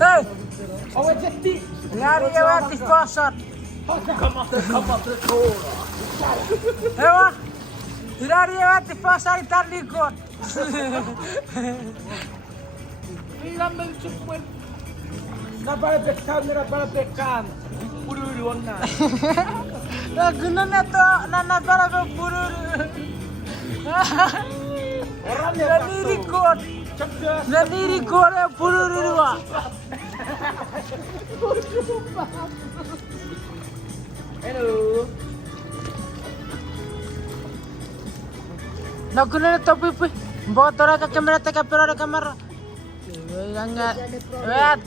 Hei! Lari jag till sponsor. Ewa, lari jag till sponsor i Tarlikon. Nabalabekkan. Puluruan na. Guna na to, nanapara ko puro. Nanirikot. Nanirikot ang puro. Hello. Naguna na to, pipi. Botora ka kamera, teka pero na kamera. Nga,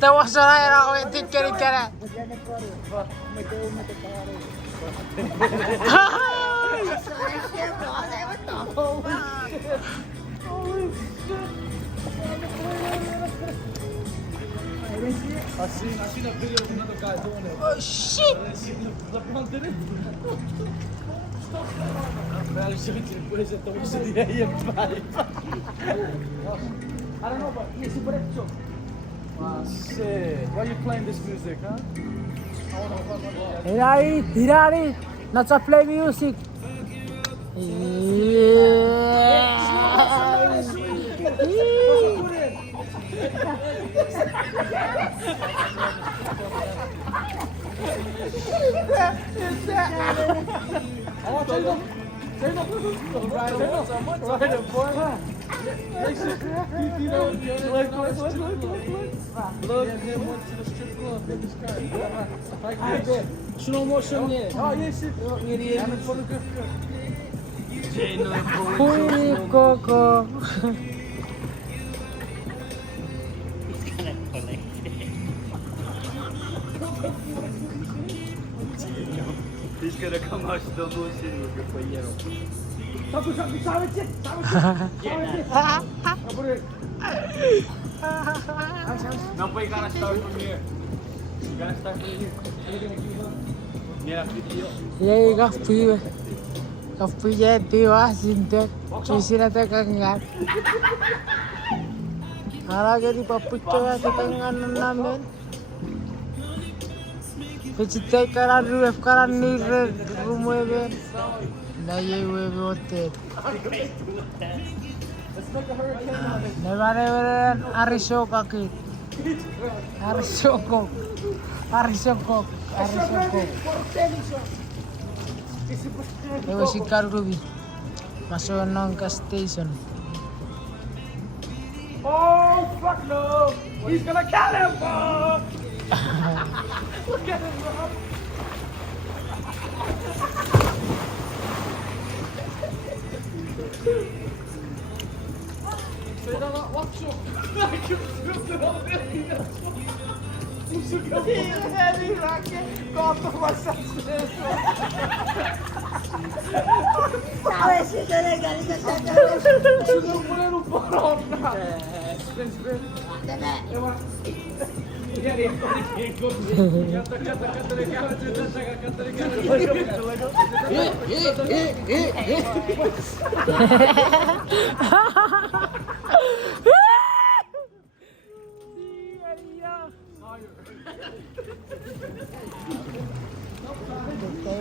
tawa sa raya ako itik kari-kari. I seen a video of another guy doing it. Oh shit! I don't know, but yes, but it's wow, shit. Why are you playing this music, huh? Hirari, let's play music. Slow motion nie. Oh, yes. Puri koko. He's gonna come out slow motion with your compañero. No puede gotta start from here. You gotta start from here. Yeah, video. Yay, kapi jadi wasinter. Sisira tekangan. Harga di papucco tekangan namen. Pecitai karan ruf karan nire rumwebe. Naye webe hotel. Nevare arisoko kit. Arisoko. Ewa si Karubi. Masuk nang ke station. Oh, fuck no. He's gonna kill him, bro. Look at him, bro.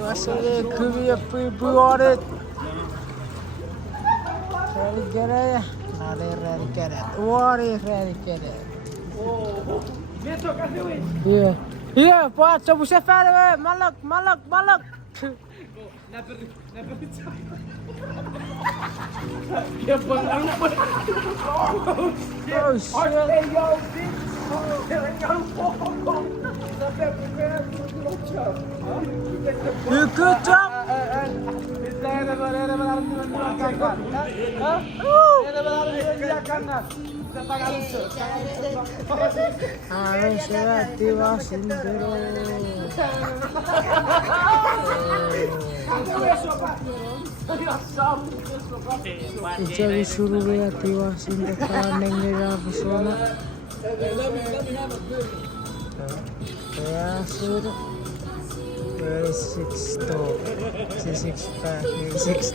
Masuk kubi api buaret. Ready kere ya? Ada ready kere. Wari ready kere. Oh, Neto, kasih weh. Iya, iya, buat coba sefer we, malak. Never. Ya bang, Oh shit. Good job. Saya tiba sendiri. Jadi suruh ya tiba sendiri karena ngira pesona. Ya suruh. Very 6 pack, 6